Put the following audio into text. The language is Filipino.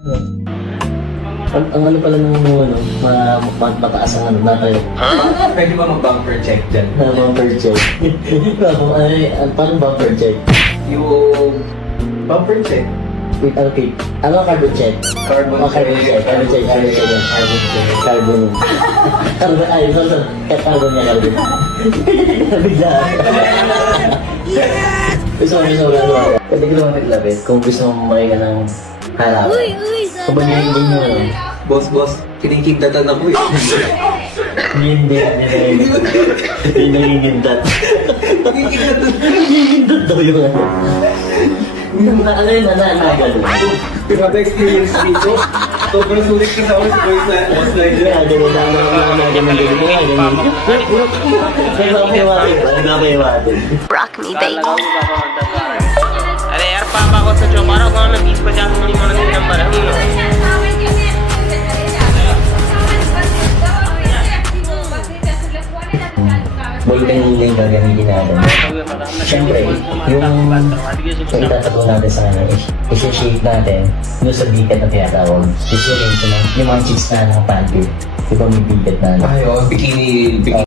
Ang ano pala ng ano, mataas ang ano natin. Pwede ba mag-bumper check dyan? Bumper check. Paano bumper check? Yung bumper check. Wait, okay. Ano ang carbon check? Carbon Carbon check. Carbon check. Carbon check. Carbon check. Carbon. Carbon. Ay, carbon niya, carbon. Bigla. Gusto mo gano'n. Pwede ko naman naglabit kung gusto mo makika ng halaman. Kung ba niya mo yun? Boss, kinikigdatan ako eh. Hindi nangingindat. Nangingindat daw yung ano. Ano yun, gano'n? Grabe experience dito. Sobrang sulit ka sa boss na yun. Gano'n Rock me, baby. अरे यार पापा को सच मारो गाँव में 20-50 मिनट में नंबर है Bulting yung gagamitin natin. Siyempre, yung itatago natin sa ano, isi-shake natin yung sa bigat na tinatawag. Isi-rinse yung mga chicks na ng panty. Di ba may bigat na ano? Ay, bikini